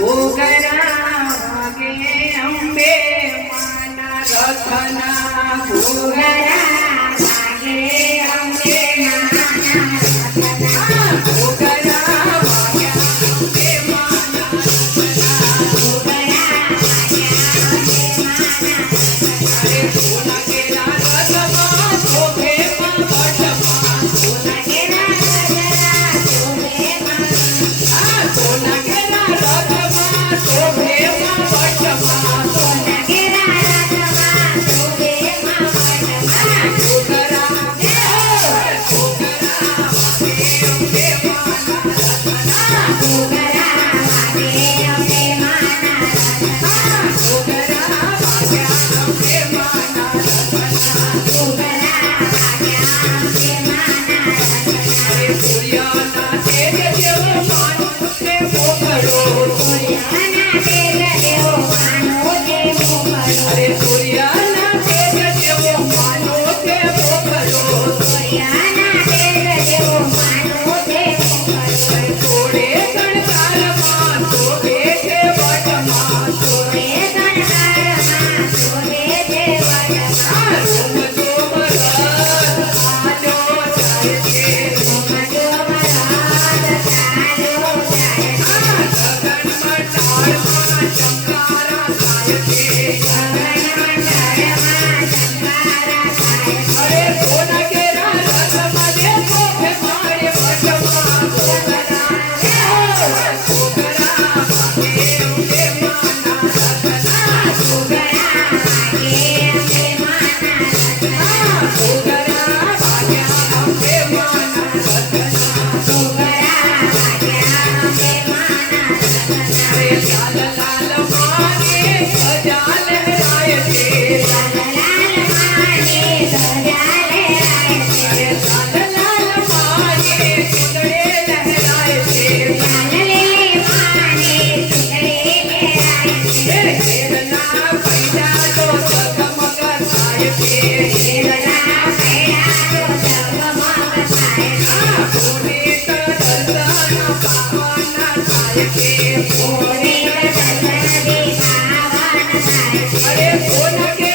ઘોઘરા વાગે અંબે માના રથના ઘોઘરા I'm sorry. la, la. Eu vou na que